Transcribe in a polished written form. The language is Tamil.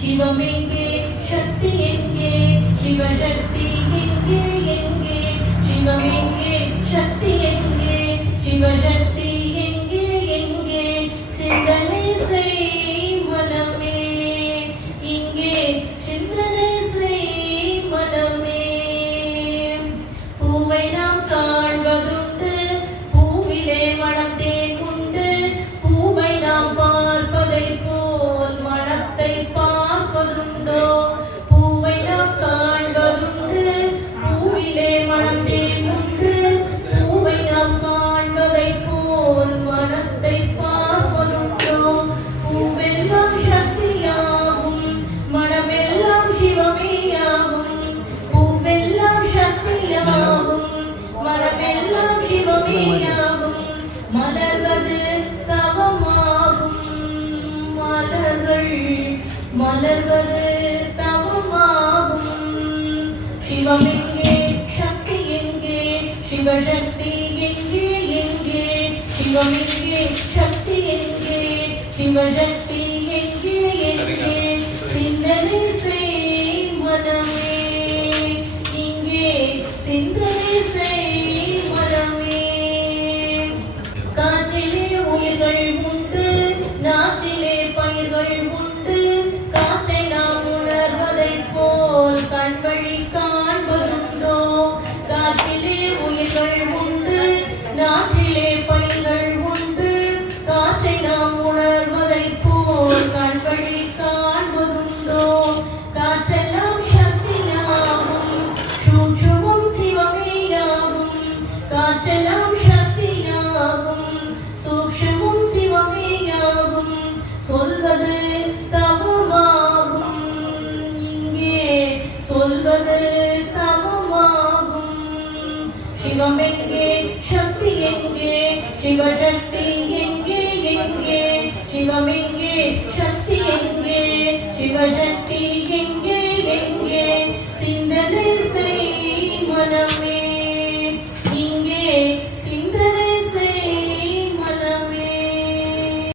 சிவமெங்கே சக்தி எங்கே சிவசக்தி எங்கே எங்கே சிவமெங்கே சக்தி எங்கே சிவசக்தி எங்கே எங்கே சிந்தனை செய் மனமே இங்கே சிந்தனை செய் மனமே பூவை நாம் காண்பதுண்டு பூவிலே மணத்தேன் உண்டு பூவை நாம் பார்ப்பதை போல் மனத்தை பார்ப்பதுண்டோ பூவை நாம் காண்பதுண்டு பூவிலே மணத்தேன் உண்டு பூவை நாம் காண்பதை போல் மனத்தை பார்ப்பதுண்டோ பூவெல்லாம் சக்தியாகும் மனமெல்லாம் சிவமேயாகும் பூவெல்லாம் சக்தியாகும் மனமெல்லாம் சிவமேயாகும் மலர்வது தவமாகும் மலர்கள் மலர்வது தவமாகும் சிவமெங்கே சக்தி எங்கே சிவசக்தி எங்கே எங்கே சிவமெங்கே சக்தி எங்கே சிவசக்தி எங்கே எங்கே சிந்தனை செய் மனமே இங்கே சிந்தனை செய் மனமே காற்றிலே உயிர்கள் உண்டு நாட்டிலே பயிர்கள் உண்டு காற்றை நாம் உணர்வதைப் போல் கண்வழி காண்பதுண்டோ காற்றிலே உயிர்கள் உண்டு நாட்டிலே பயிர்கள் உண்டு காற்றை நாம் உணர்வதைப் போல் கண்வழி காண்பதுண்டோ காற்றெல்லாம் சக்தியாகும் சூட்சுமம் சிவமேயாகும் காற்றெல்லாம் சக்தியாகும் சூக்ஷமும் சிவமேயாகும் சொல்வது தவமாகும் இங்கே சொல்வது தவமாகும் சிவமெங்கே சக்தி எங்கே சிவசக்தி எங்கே எங்கே சிவமெங்கே சக்தி எங்கே சிவசக்தி எங்கே